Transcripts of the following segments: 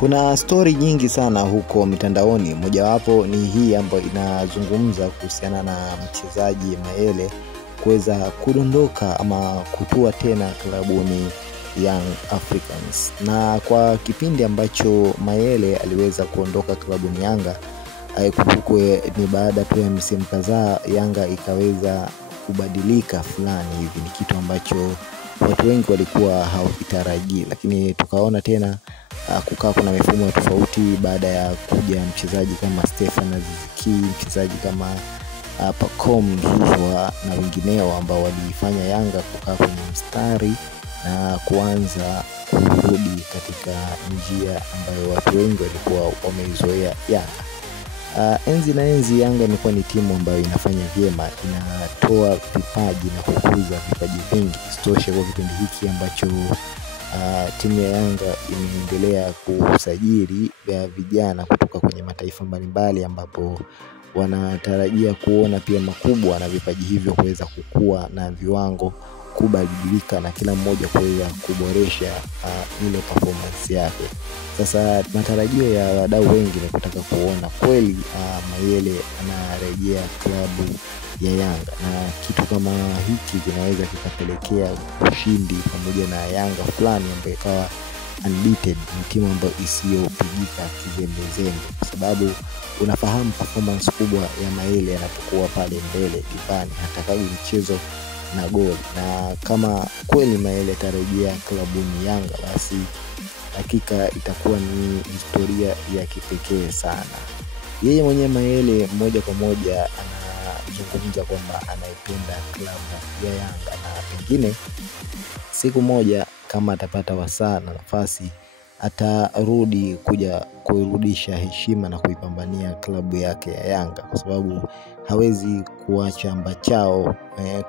Kuna story nyingi sana huko mitandaoni. Mojawapo ni hii ambayo inazungumza kuhusiana na mchezaji Mayele kuweza kudondoka ama kutua tena klabuni Young Africans. Na kwa kipindi ambacho Mayele aliweza kuondoka klabuni Yanga, kumbukwe ni baada tu ya msimu kadhaa Yanga ikaweza kubadilika fulani hivi. Ni kitu ambacho watu wengi walikuwa hawakitarajii, lakini tukaona tena kukaa kuna mifumo tofauti baada ya kuja mchezaji kama Stefan Aziz Ki, mchezaji kama Pacome Zouzoua na wengineo ambao walifanya Yanga kukaa kwenye mstari na kuanza kurudi katika njia ambayo watu wengi walikuwa wameizoea Yanga. Enzi Yanga imekuwa ni timu ambayo inafanya vyema, inatoa vipaji na kukuza vipaji vingi. Isitoshe kwa kipindi hiki ambacho timu ya Yanga imeendelea kusajili vijana kutoka kwenye mataifa mbalimbali, ambapo wanatarajia kuona pia makubwa na vipaji hivyo kuweza kukua na viwango kubadilika na kila mmoja kuweza kuboresha ile performance yake. Sasa matarajio ya wadau wengi ni kutaka kuona kweli Mayele anarejea klabu ya Yanga, na kitu kama hiki kinaweza kikapelekea ushindi pamoja na Yanga fulani ambayo ikawa unbeaten, ni timu ambayo isiyopigika kizembezembe, kwa sababu unafahamu performance kubwa ya Mayele anapokuwa pale mbele kipani, hatakagi mchezo na goli. Na kama kweli Mayele tarejea klabuni Yanga, basi hakika itakuwa ni historia ya kipekee sana. Yeye mwenyewe Mayele moja kwa moja anazungumza kwamba anaipenda klabu ya Yanga, na pengine siku moja kama atapata wasaa na nafasi atarudi kuja kuirudisha heshima na kuipambania klabu yake ya Yanga, kwa sababu hawezi kuacha mbachao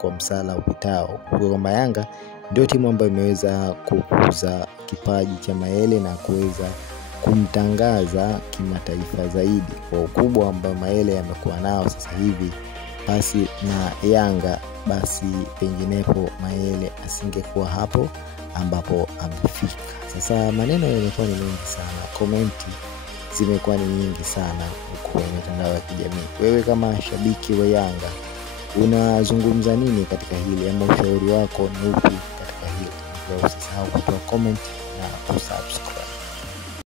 kwa msala upitao. Kwa kwamba Yanga ndio timu ambayo imeweza kukuza kipaji cha Mayele na kuweza kumtangaza kimataifa zaidi kwa ukubwa ambao Mayele amekuwa nao sasa hivi. Basi na Yanga, basi penginepo Mayele asingekuwa hapo ambapo amefika. Sasa maneno yamekuwa ni mengi sana, komenti zimekuwa ni nyingi sana kwenye mitandao ya kijamii. Wewe kama shabiki wa Yanga unazungumza nini katika hili, ama ushauri wako ni upi katika hili? Usisahau kutoa comment na kusubscribe.